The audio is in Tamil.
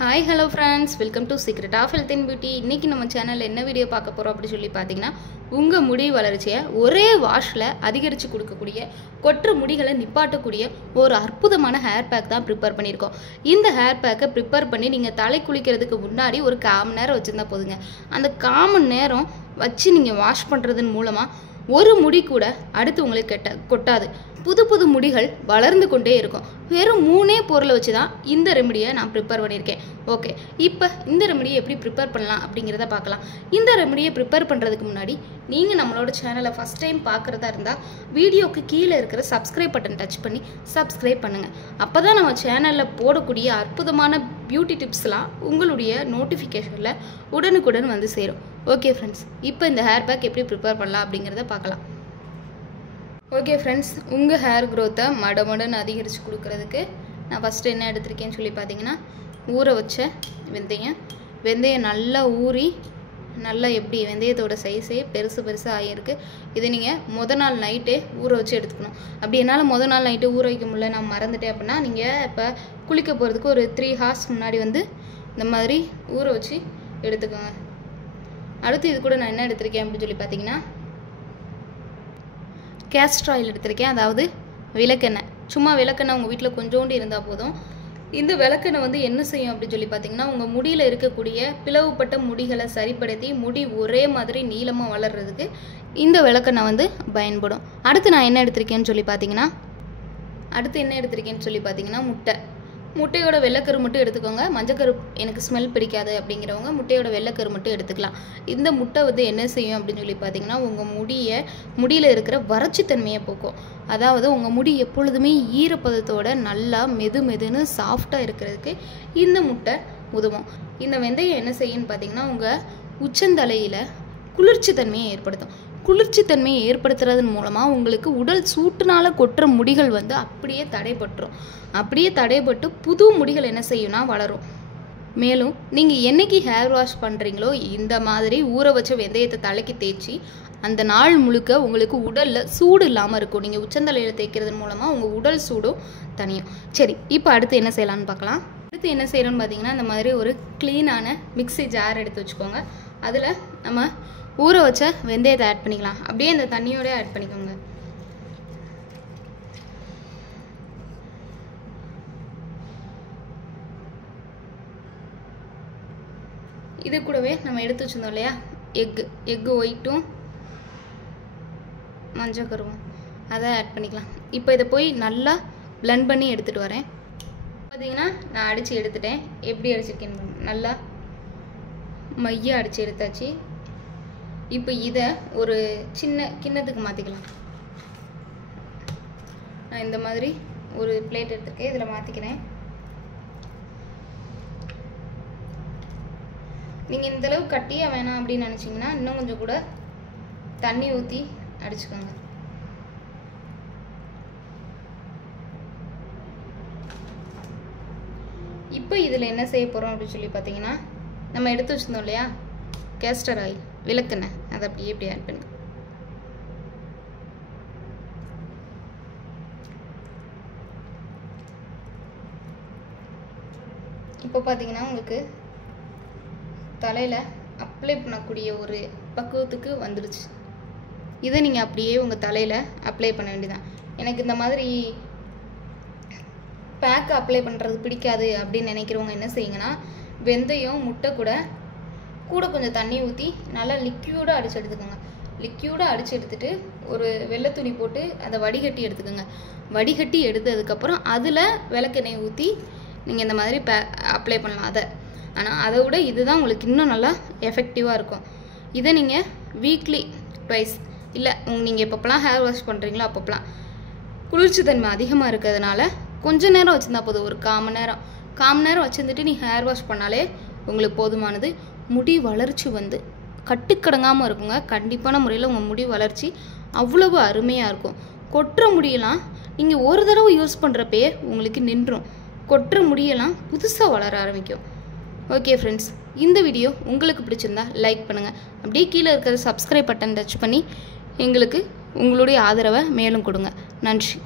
Hi, hello friends, welcome to Secret of Health and Beauty. இன்னைக்கு நம்ம சேனல்ல என்ன வீடியோ பார்க்க போறோம் அப்படி சொல்லி பாத்தீங்கன்னா உங்க முடி வளர்ச்சியை ஒரே வாஷ்ல அதிகரிச்சு கொடுக்கக்கூடிய கொற்ற முடிகளை நிப்பாட்டக்கூடிய ஒரு அற்புதமான ஹேர் பேக் தான் ப்ரிப்பேர் பண்ணியிருக்கோம். இந்த ஹேர் பேக்கை ப்ரிப்பேர் பண்ணி நீங்க தலை குளிக்கிறதுக்கு முன்னாடி ஒரு 1/4 மணி நேரம் வச்சிருந்தா போதுங்க. அந்த 1/4 மணி நேரம் வச்சு நீங்க வாஷ் பண்றதன் மூலமா ஒரு முடி கூட அடுத்து உங்களுக்கு கொட்டாது. புது புது முடிகள் வளர்ந்து கொண்டே இருக்கும். வெறும் 3 பொருளை வச்சு தான் இந்த ரெமடியை நான் ப்ரிப்பேர் பண்ணியிருக்கேன். ஓகே, இப்போ இந்த ரெமடியை எப்படி ப்ரிப்பேர் பண்ணலாம் அப்படிங்கிறத பார்க்கலாம். இந்த ரெமடியை ப்ரிப்பேர் பண்ணுறதுக்கு முன்னாடி நீங்கள் நம்மளோட சேனலை ஃபஸ்ட் டைம் பார்க்குறதா இருந்தால் வீடியோக்கு கீழே இருக்கிற சப்ஸ்கிரைப் பட்டன் டச் பண்ணி சப்ஸ்கிரைப் பண்ணுங்கள். அப்போ தான் நம்ம சேனலில் போடக்கூடிய அற்புதமான பியூட்டி டிப்ஸ்லாம் உங்களுடைய நோட்டிஃபிகேஷனில் உடனுக்குடன் வந்து சேரும். ஓகே ஃப்ரெண்ட்ஸ், இப்போ இந்த ஹேர் பேக் எப்படி ப்ரிப்பேர் பண்ணலாம் அப்படிங்கிறத பார்க்கலாம். ஓகே ஃப்ரெண்ட்ஸ், உங்கள் ஹேர் க்ரோத்தை மடமடன்னு அதிகரித்து கொடுக்கறதுக்கு நான் ஃபஸ்ட்டு என்ன எடுத்திருக்கேன்னு சொல்லி பார்த்தீங்கன்னா, ஊற வச்ச வெந்தயம் நல்லா ஊறி நல்லா எப்படி வெந்தயத்தோட சைஸே பெருசாக ஆகியிருக்கு. இதை நீங்கள் மொதல் நாள் நைட்டே ஊற வச்சு எடுத்துக்கணும். அப்படி என்னால் மொதல் நாள் நைட்டே ஊற வைக்க முடியல, நான் மறந்துட்டேன் அப்படின்னா நீங்கள் இப்போ குளிக்க போகிறதுக்கு ஒரு 3 hours முன்னாடி வந்து இந்த மாதிரி ஊற வச்சு எடுத்துக்கோங்க. அடுத்து இது கூட நான் என்ன எடுத்திருக்கேன் அப்படின்னு சொல்லி பார்த்தீங்கன்னா, கேஸ்டர் ஆயில் எடுத்திருக்கேன், அதாவது விளக்கெண்ணெய். சும்மா விளக்கெண்ணெய் உங்கள் வீட்டில் கொஞ்சோண்டு இருந்தால் போதும். இந்த விளக்கெண்ணெய் வந்து என்ன செய்யும் அப்படின்னு சொல்லி பார்த்தீங்கன்னா, உங்கள் முடியில் இருக்கக்கூடிய பிளவுபட்ட முடிகளை சரிப்படுத்தி முடி ஒரே மாதிரி நீளமாக வளர்கிறதுக்கு இந்த விளக்கெண்ணெய் வந்து பயன்படும். அடுத்து நான் என்ன எடுத்திருக்கேன்னு சொல்லி பார்த்தீங்கன்னா முட்டையோட வெள்ளைக்கரு மட்டும் எடுத்துக்கோங்க. மஞ்சக்கரு எனக்கு ஸ்மெல் பிடிக்காது அப்படிங்கிறவங்க முட்டையோட வெள்ளைக்கரு மட்டும் எடுத்துக்கலாம். இந்த முட்டை வந்து என்ன செய்யும் அப்படின்னு சொல்லி பார்த்தீங்கன்னா, உங்கள் முடியில் இருக்கிற வறட்சித்தன்மையை போக்கும். அதாவது உங்கள் முடி எப்பொழுதுமே ஈரப்பதத்தோட நல்லா மெதுன்னு சாஃப்டாக இருக்கிறதுக்கு இந்த முட்டை உதவும். இந்த வெந்தயம் என்ன செய்யும்னு பார்த்தீங்கன்னா, உங்கள் உச்சந்தலையில் குளிர்ச்சித்தன்மையை ஏற்படுத்தும். குளிர்ச்சித்தன்மையை ஏற்படுத்துறதன் மூலமாக உங்களுக்கு உடல் சூட்டுனால கொட்டுற முடிகள் வந்து அப்படியே தடைபட்டு புது முடிகள் என்ன செய்யும்னா வளரும். மேலும் நீங்கள் என்னைக்கு ஹேர் வாஷ் பண்ணுறீங்களோ இந்த மாதிரி ஊற வச்ச வெந்தயத்தை தலைக்கு தேய்ச்சி அந்த நாள் முழுக்க உங்களுக்கு உடலில் சூடு இல்லாமல் இருக்கும். நீங்கள் உச்சந்தலையில் தேய்க்கிறதன் மூலமாக உங்கள் உடல் சூடும் தனியும். சரி, இப்போ அடுத்து என்ன செய்யலான்னு பார்க்கலாம். அடுத்து என்ன செய்யணும்னு பார்த்தீங்கன்னா, இந்த மாதிரி ஒரு க்ளீனான மிக்ஸி ஜார் எடுத்து வச்சுக்கோங்க. அதில் நம்ம ஊற வச்ச வெந்தயத்தை ஆட் பண்ணிக்கலாம். அப்படியே இந்த தண்ணியோட ஆட் பண்ணிக்கோங்க. இது கூடவே நம்ம எடுத்து வச்சிருந்தோம் இல்லையா எக்கு ஒயிட்டும் மஞ்சள் கருவும், அதை ஆட் பண்ணிக்கலாம். இப்போ இதை போய் நல்லா பிளெண்ட் பண்ணி எடுத்துகிட்டு வரேன். பார்த்தீங்கன்னா நான் அடித்து எடுத்துட்டேன். எப்படி அடிச்சிருக்கேன்னு நல்லா மைய அடித்து எடுத்தாச்சு. இப்போ இதை ஒரு சின்ன கிண்ணத்துக்கு மாற்றிக்கலாம். நான் இந்த மாதிரி ஒரு பிளேட் எடுத்துருக்கேன், இதில் மாற்றிக்கிறேன். நீங்கள் இந்தளவு கட்டியாக வேணாம் அப்படின்னு நினச்சிங்கன்னா இன்னும் கொஞ்சம் கூட தண்ணி ஊற்றி அடிச்சுக்கோங்க. இப்போ இதில் என்ன செய்ய போகிறோம் அப்படின்னு சொல்லி பார்த்தீங்கன்னா, நம்ம எடுத்து வச்சுருந்தோம் இல்லையா கேஸ்டர் ஆயில் விளக்கெண்ணெய், அதை அப்படியே இப்படி ஆட் பண்ணி இப்போ பார்த்தீங்கன்னா உங்களுக்கு தலையில் அப்ளை பண்ணக்கூடிய ஒரு பக்குவத்துக்கு வந்துடுச்சு. இதை நீங்கள் அப்படியே உங்கள் தலையில் அப்ளை பண்ண வேண்டியதான். எனக்கு இந்த மாதிரி பேக் அப்ளை பண்ணுறது பிடிக்காது அப்படின்னு நினைக்கிறவங்க என்ன செய்யுங்கன்னா, வெந்தயம் முட்டை கூட கொஞ்சம் தண்ணி ஊற்றி நல்லா லிக்யூடாக அடித்து எடுத்துக்கோங்க. லிக்யூடாக அடித்து எடுத்துகிட்டு ஒரு வெள்ளை துணி போட்டு அதை வடிகட்டி எடுத்துக்கோங்க. வடிகட்டி எடுத்ததுக்கப்புறம் அதில் விளக்கெண்ணெய் ஊற்றி நீங்கள் இந்த மாதிரி அப்ளை பண்ணலாம். ஆனால் அதை விட இதுதான் உங்களுக்கு இன்னும் நல்லா எஃபெக்டிவாக இருக்கும். இதை நீங்கள் வீக்லி 2 இல்லை நீங்கள் எப்பப்பெல்லாம் ஹேர் வாஷ் பண்ணுறீங்களோ அப்பப்பெல்லாம் குளிர்ச்சித்தன்மை அதிகமாக இருக்கிறதுனால கொஞ்சம் நேரம் வச்சுருந்தா போதும். ஒரு 1/4 மணி நேரம் வச்சுருந்துட்டு நீ ஹேர் வாஷ் பண்ணாலே உங்களுக்கு போதுமானது. முடி வளர்ச்சி வந்து கட்டுக்கடங்காமல் இருக்குங்க. கண்டிப்பான முறையில் உங்கள் முடி வளர்ச்சி அவ்வளவு அருமையாக இருக்கும். கொட்டுற முடியெல்லாம் நீங்கள் ஒரு தடவை யூஸ் பண்ணுறப்பயே உங்களுக்கு நின்றும். கொட்டுற முடியெல்லாம் புதுசாக வளர ஆரம்பிக்கும். ஓகே ஃப்ரெண்ட்ஸ், இந்த வீடியோ உங்களுக்கு பிடிச்சிருந்தா லைக் பண்ணுங்கள். அப்படியே கீழே இருக்கிற சப்ஸ்கிரைப் பட்டன் டச் பண்ணி எங்களுக்கு உங்களுடைய ஆதரவை மேலும் கொடுங்க. நன்றி.